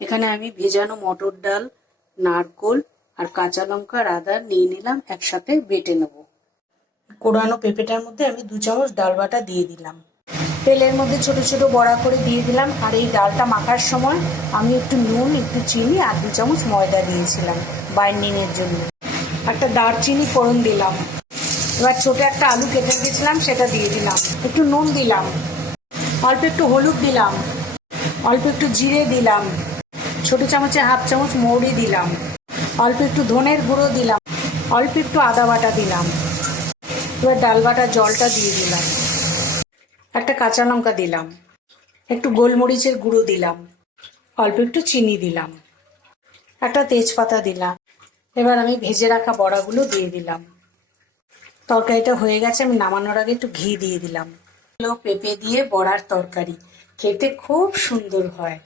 এখানে আমি ভেজানো মটর ডাল, নারকোল আর কাঁচা লঙ্কা আর আদা নিয়ে নিলাম, একসাথে বেটে নেব। কোরানো পেঁপেটার মধ্যে আমি 2 চামচ ডাল বাটা দিয়ে দিলাম। তেলের মধ্যে ছোট ছোট বড়া করে দিয়ে দিলাম। আর এই ডালটা মাখার সময় আমি একটু নুন, একটু চিনি আর 2 চামচ ময়দা দিয়েছিলাম বাইন্ডিংয়ের জন্য। একটা দারচিনি ফোড়ন দিলাম। এবার ছোট একটা আলু কেটে রেখেছিলাম, সেটা দিয়ে দিলাম। একটু নুন দিলাম, অল্প একটু হলুদ দিলাম, অল্প একটু জিরে দিলাম, ছোট চামচে 1/2 চামচ মৌরি দিলাম, অল্প একটু ধনের গুঁড়ো দিলাম, অল্প একটু আদা বাটা দিলাম। এবার ডাল বাটার জলটা দিয়ে দিলাম। একটা কাঁচা লঙ্কা দিলাম, একটু গোলমরিচের গুঁড়ো দিলাম, অল্প একটু চিনি দিলাম, একটা তেজপাতা দিলাম। এবার আমি ভেজে রাখা বড়াগুলো দিয়ে দিলাম। তরকারিটা হয়ে গেছে, আমি নামানোর আগে একটু ঘি দিয়ে দিলাম। পেঁপে দিয়ে বড়ার তরকারি খেতে খুব সুন্দর হয়।